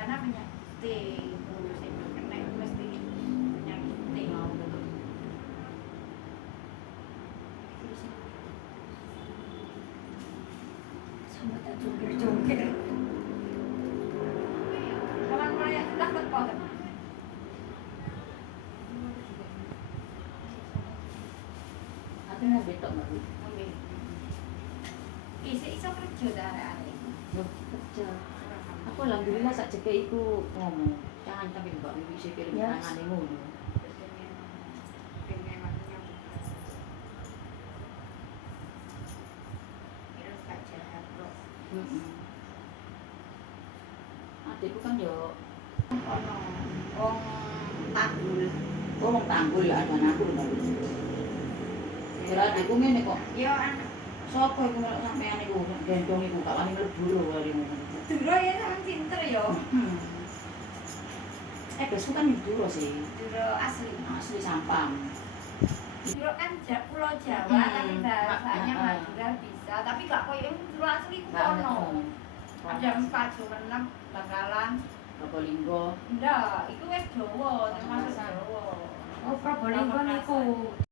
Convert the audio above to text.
karena penyakit sing kena mesti penyakit mau betul. Sama tak jungkir-jungkir. Kawan mulai tak teko. Aku mau betok Mbak. Ambil. Iso kerja ta arek-arek. Loh, kerja. Aku alhamdulillah sak jeke iku ngomong. Jangan tapi Mbak Wiwi sing kirim tangane ngono. Adikku kan yo Ono wong Tanggul. wong Tanggul ya ada aku lho. Kira adikku ngene kok. Yo anak Sopo iku nek sampean iku gendong iku gak wani mlebu lho kali ngono. Duro ya sampean pinter yo. Besku kan Duro sih. Duro asli. Asli Sampang. Duro kan Pulau Jawa tapi bahasanya Madura bisa, tapi gak koyo yang Duro asli ku kono. Ada sepatu menang Bangkalan, Probolinggo. ndak, itu wis Jawa, termasuk Jawa. Oh, Probolinggo niku